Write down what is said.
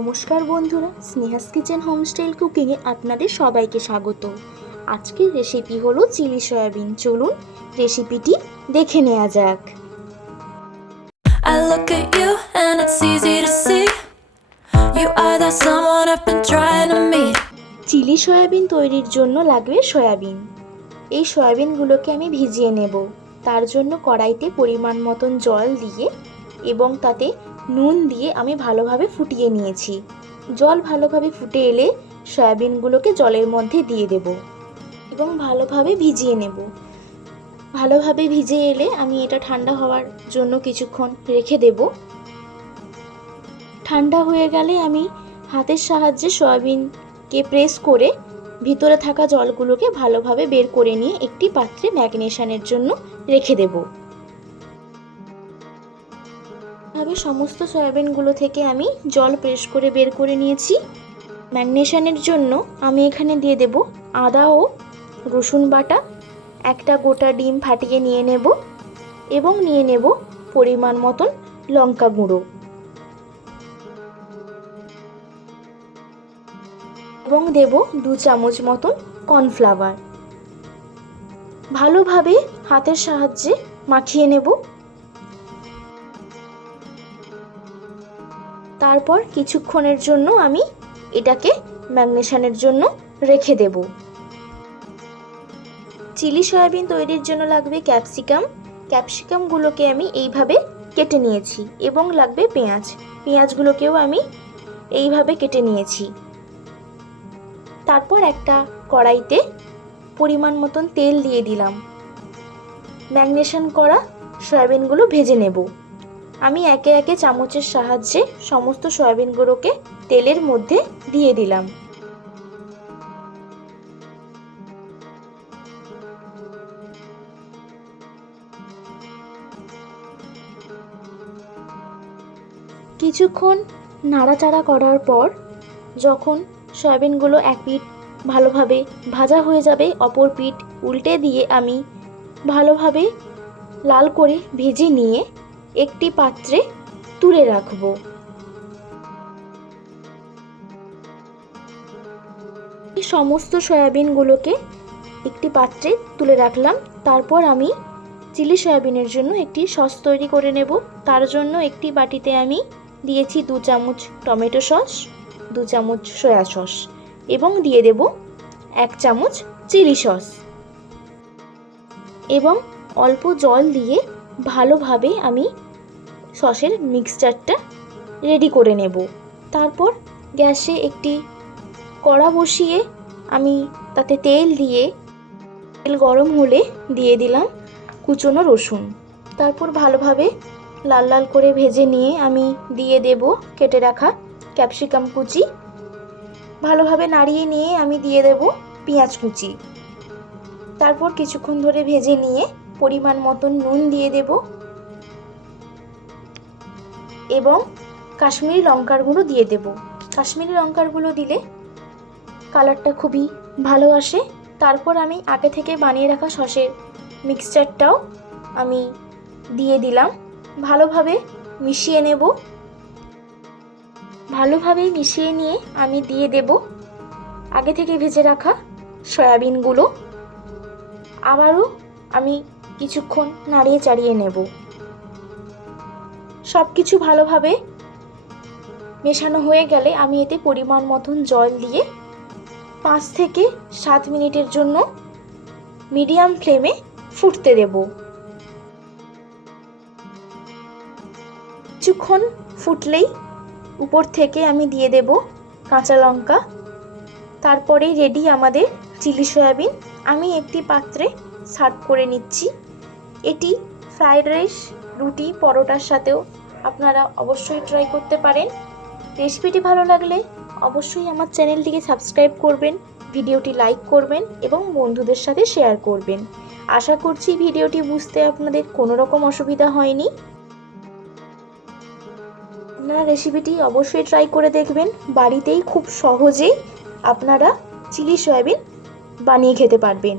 নমস্কার বন্ধুরা, স্নেহাস kitchen home style কুকিংয়ে আপনাদের সবাইকে স্বাগত। আজকের রেসিপি হলো চিলি সয়াবিন। চলুন রেসিপিটি দেখে নেওয়া যাক। I look at you and it's easy to see you are the someone I've been trying to meet. Chilli soybean তৈরির জন্য লাগবে সয়াবিন। এই সয়াবিনগুলোকে আমি ভিজিয়ে নেব। তার জন্য কড়াইতে পরিমাণ মতন জল দিয়ে এবং তাতে নুন দিয়ে আমি ভালোভাবে ফুটিয়ে নিয়েছি। জল ভালোভাবে ফুটে এলে সয়াবিনগুলোকে জলের মধ্যে দিয়ে দেব এবং ভালোভাবে ভিজিয়ে নেব। ভালোভাবে ভিজে এলে আমি এটা ঠান্ডা হওয়ার জন্য কিছুক্ষণ রেখে দেব। ঠান্ডা হয়ে গেলে আমি হাতের সাহায্যে সয়াবিনকে প্রেস করে ভিতরে থাকা জলগুলোকে ভালোভাবে বের করে নিয়ে একটি পাত্রে ম্যারিনেশনের জন্য রেখে দেব। ভাবে সমস্ত সয়াবিনগুলো থেকে আমি জল প্রেস করে বের করে নিয়েছি। ম্যারিনেশনের জন্য আমি এখানে দিয়ে দেব আদা ও রসুন বাটা, একটা গোটা ডিম ফাটিয়ে নিয়ে নেব এবং নিয়ে নেব পরিমাণ মতন লঙ্কা গুঁড়ো এবং দেব 2 চামচ মতন কর্নফ্লাওয়ার। ভালোভাবে হাতের সাহায্যে মাখিয়ে নেব। তারপর কিছুক্ষণের জন্য আমি এটাকে ম্যারিনেশনের জন্য রেখে দেব। চিলি সয়াবিন তৈরির জন্য লাগবে ক্যাপসিকাম। ক্যাপসিকামগুলোকে আমি এইভাবে কেটে নিয়েছি এবং লাগবে পেঁয়াজ। পেঁয়াজগুলোকেও আমি এইভাবে কেটে নিয়েছি। তারপর একটা কড়াইতে পরিমাণ মতন তেল দিয়ে দিলাম। ম্যারিনেশন করা সয়াবিনগুলো ভেজে নেব। আমি একে একে চামচের সাহায্যে সমস্ত সয়াবিনগুলোকে তেলের মধ্যে দিয়ে দিলাম। কিছুক্ষণ নাড়াচাড়া করার পর যখন সয়াবিনগুলো এক পিঠ ভালোভাবে ভাজা হয়ে যাবে, অপর পিঠ উল্টে দিয়ে আমি ভালোভাবে লাল করে ভেজে নিয়ে একটি পাত্রে তুলে রাখব। সমস্ত সয়াবিনগুলোকে একটি পাত্রে তুলে রাখলাম। তারপর আমি চিলি সয়াবিনের জন্য একটি সস তৈরি করে নেব। তার জন্য একটি বাটিতে আমি দিয়েছি 2 চামচ টমেটো সস, 2 চামচ সয়া সস এবং দিয়ে দেব 1 চামচ চিলি সস এবং অল্প জল দিয়ে ভালোভাবে আমি সসের মিক্সচারটা রেডি করে নেব। তারপর গ্যাসে একটি কড়া বসিয়ে আমি তাতে তেল দিয়ে তেল গরম হলে দিয়ে দিলাম কুচনো রসুন। তারপর ভালোভাবে লাল লাল করে ভেজে নিয়ে আমি দিয়ে দেব কেটে রাখা ক্যাপসিকাম কুচি। ভালোভাবে নাড়িয়ে নিয়ে আমি দিয়ে দেব পেঁয়াজ কুচি। তারপর কিছুক্ষণ ধরে ভেজে নিয়ে পরিমাণ মতন নুন দিয়ে দেব এবং কাশ্মীরি লঙ্কার গুঁড়ো দিয়ে দেব। কাশ্মীরি লঙ্কার গুঁড়ো দিলে কালারটা খুবই ভালো আসে। তারপর আমি আগে থেকে বানিয়ে রাখা সসের মিক্সচারটাও আমি দিয়ে দিলাম। ভালোভাবে মিশিয়ে নেব। ভালোভাবে মিশিয়ে নিয়ে আমি দিয়ে দেব আগে থেকে ভেজে রাখা সয়াবিনগুলো। আবারও আমি কিছুক্ষণ নাড়িয়ে চাড়িয়ে নেব। সব কিছু ভালোভাবে মেশানো হয়ে গেলে আমি এতে পরিমাণ মতন জল দিয়ে 5 থেকে 7 মিনিটের জন্য মিডিয়াম ফ্লেমে ফুটতে দেব। কিছুক্ষণ ফুটলেই উপর থেকে আমি দিয়ে দেব কাঁচা লঙ্কা। তারপরেই রেডি আমাদের চিলি সয়াবিন। আমি একটি পাত্রে সার্ভ করে নিচ্ছি। এটি ফ্রাইড রাইস, রুটি, পরোটার সাথেও আপনারা অবশ্যই ট্রাই করতে পারেন। রেসিপিটি ভালো লাগলে অবশ্যই আমার চ্যানেলটিকে সাবস্ক্রাইব করবেন, ভিডিওটি লাইক করবেন এবং বন্ধুদের সাথে শেয়ার করবেন। আশা করছি ভিডিওটি বুঝতে আপনাদের কোনো রকম অসুবিধা হয়নি। আপনারা রেসিপিটি অবশ্যই ট্রাই করে দেখবেন। বাড়িতেই খুব সহজেই আপনারা চিলি সয়াবিন বানিয়ে খেতে পারবেন।